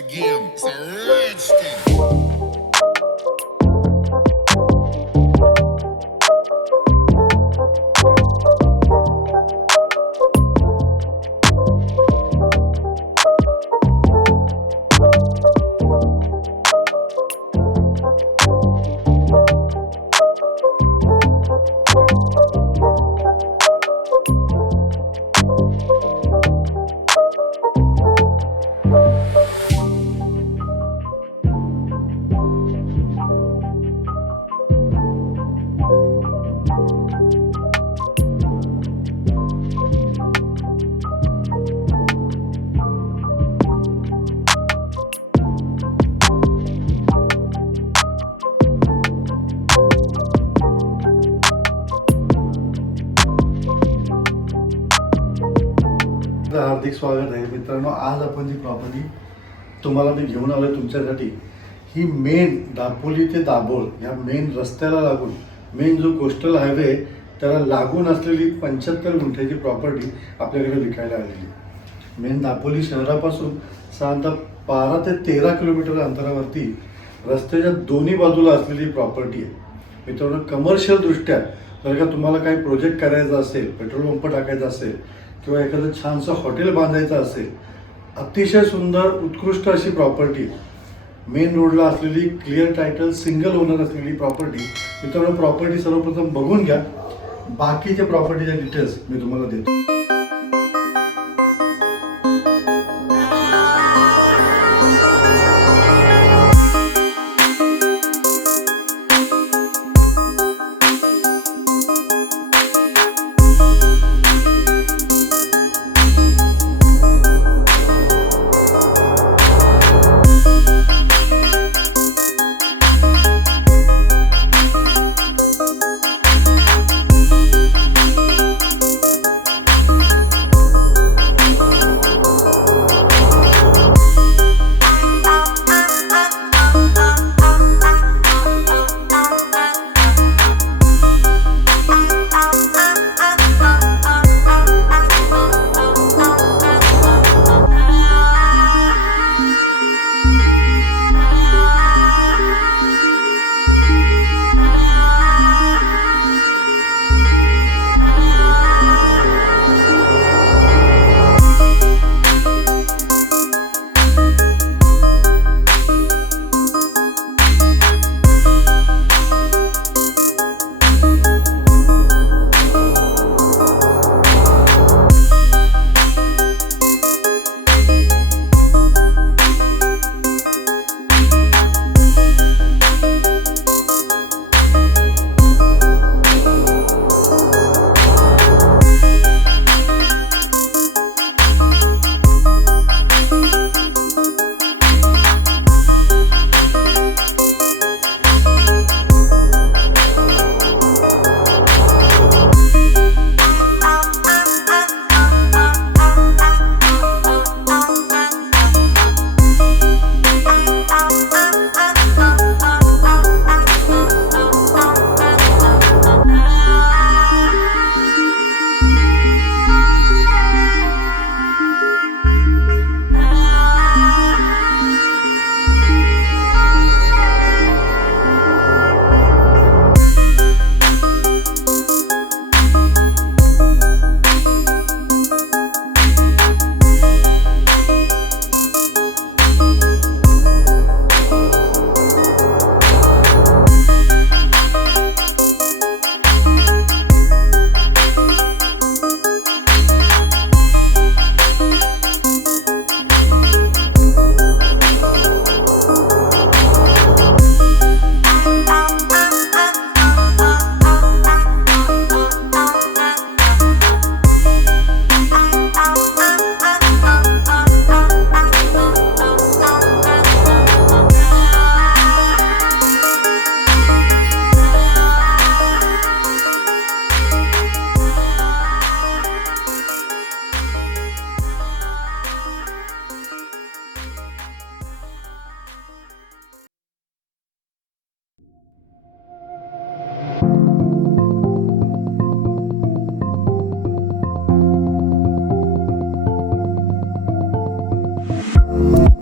again. It's a Redskin. हार्दिक स्वागत आहे मित्रांनो. आज आपण जी प्रॉपर्टी तुम्हाला मी घेऊन आलोय तुमच्यासाठी, ही मेन दापोली ते दाभोळ या मेन रस्त्याला लागून, मेन जो कोस्टल हायवे त्याला लागून असलेली 75 गुंठ्याची प्रॉपर्टी आपल्याकडे विकायला आलेली. मेन दापोली शहरापासून साधारणतः 12 ते 13 किलोमीटर अंतरावरती रस्त्याच्या दोन्ही बाजूला असलेली प्रॉपर्टी आहे. मित्रांनो, कमर्शियल दृष्ट्या जर का तुम्हाला काही प्रोजेक्ट करायचा असेल, पेट्रोल पंप टाकायचा असेल किंवा एखादं छानसं हॉटेल बांधायचं असेल, अतिशय सुंदर उत्कृष्ट अशी प्रॉपर्टी, मेन रोडला असलेली, क्लिअर टायटल, सिंगल ओनर असलेली प्रॉपर्टी. मित्रांनो, प्रॉपर्टी सर्वप्रथम बघून घ्या, बाकीच्या प्रॉपर्टीच्या डिटेल्स मी तुम्हाला देतो.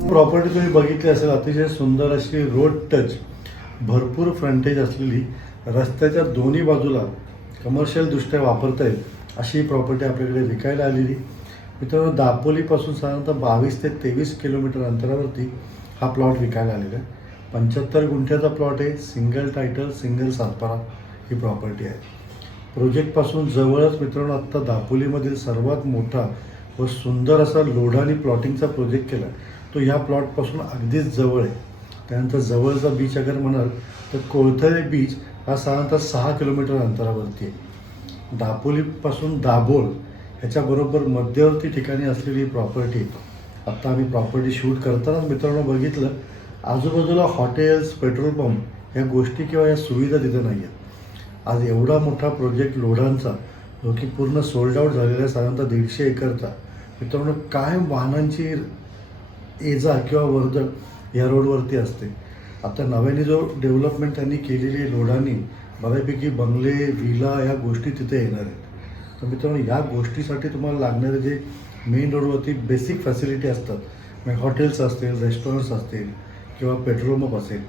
प्रॉपर्टी तुम्ही बघितली असेल, अतिशय सुंदर अशी रोड टच, भरपूर फ्रंटेज असलेली, रस्त्याच्या दोन्ही बाजूला कमर्शियल दृष्ट्या वापरता येईल अशी प्रॉपर्टी आपल्याकडे विकायला आलेली. मित्रांनो, दापोलीपासून साधारणतः 22 ते 23 किलोमीटर अंतरावरती हा प्लॉट विकायला आलेला आहे. 75 गुंठ्याचा प्लॉट आहे. सिंगल टायटल, सिंगल सातबारा ही प्रॉपर्टी आहे. प्रोजेक्टपासून जवळच मित्रांनो आत्ता दापोलीमधील सर्वात मोठा व सुंदर असा लोढानी प्लॉटिंगचा प्रोजेक्ट केला. तो ह्या प्लॉटपासून अगदीच जवळ आहे. त्यानंतर जवळचा बीच अगर म्हणाल तर कोळथळे बीच हा साधारणतः 6 किलोमीटर अंतरावरती आहे. दापोलीपासून दाभोळ ह्याच्याबरोबर मध्यवर्ती ठिकाणी असलेली प्रॉपर्टी. आत्ता आम्ही प्रॉपर्टी शूट करतानाच मित्रांनो बघितलं, आजूबाजूला हॉटेल्स, पेट्रोल पंप ह्या गोष्टी किंवा या सुविधा तिथे नाही आहेत. आज एवढा मोठा प्रोजेक्ट लोढांचा जो की पूर्ण सोल्ड आउट झालेला आहे, साधारणतः 150 एकरचा. मित्रांनो, काय वाहनांची ये जा किंवा वर्दळ या रोडवरती असते. आता नव्याने जो डेव्हलपमेंट त्यांनी केलेली आहे लोढांनी, बऱ्यापैकी बंगले, विला ह्या गोष्टी तिथे येणार आहेत. तर मित्रांनो, या गोष्टीसाठी तुम्हाला लागणारे जे मेन रोडवरती बेसिक फॅसिलिटी असतात, म्हणजे हॉटेल्स असतील, रेस्टॉरंट्स असतील किंवा पेट्रोल पंप असेल,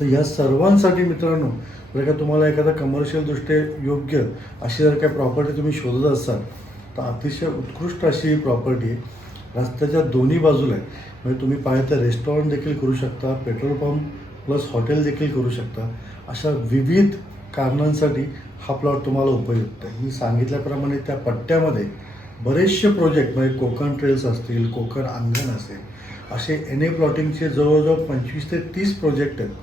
तर या सर्वांसाठी मित्रांनो जर का तुम्हाला एखादा कमर्शियलदृष्ट्या योग्य अशी जर काय प्रॉपर्टी तुम्ही शोधत असाल तर अतिशय उत्कृष्ट अशी ही प्रॉपर्टी आहे. रस्त्याच्या दोन्ही बाजूला आहे, म्हणजे तुम्ही पाहिजे तर रेस्टॉरंट देखील करू शकता, पेट्रोल पंप प्लस हॉटेल देखील करू शकता. अशा विविध कारणांसाठी हा प्लॉट तुम्हाला उपयुक्त आहे. मी सांगितल्याप्रमाणे त्या पट्ट्यामध्ये बरेचसे प्रोजेक्ट, म्हणजे कोकण ट्रेल्स असतील, कोकण अंगण असेल, असे NA प्लॉटिंगचे जवळजवळ 25 ते 30 प्रोजेक्ट आहेत.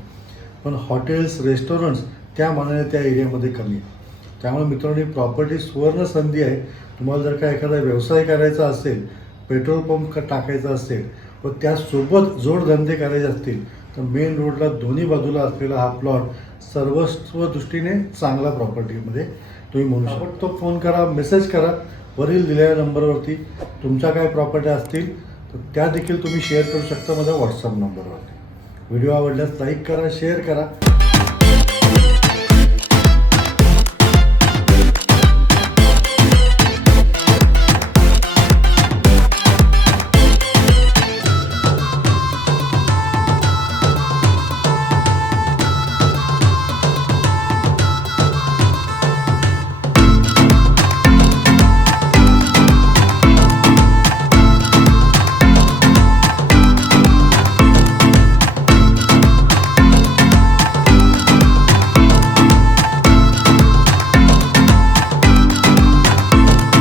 पण हॉटेल्स, रेस्टॉरंट्स त्या मानाने त्या एरियामध्ये कमी आहे. त्यामुळे मित्रांनो, ही प्रॉपर्टी सुवर्ण संधी आहे. तुम्हाला जर का एखादा व्यवसाय करायचा असेल, पेट्रोल पंप टाकायचा असेल व त्यासोबत जोडधंदे करायचे असतील तर मेन रोडला दोन्ही बाजूला असलेला हा प्लॉट सर्वस्व दृष्टीने चांगला प्रॉपर्टीमध्ये तुम्ही म्हणू शकता. तो फोन करा, मेसेज करा, वरील दिलेल्या नंबरवरती. तुमच्या काय प्रॉपर्टी असतील तर त्या देखील तुम्ही शेअर करू शकता माझ्या व्हॉट्सअप नंबरवरती. व्हिडिओ आवडल्यास लाईक करा, शेअर करा.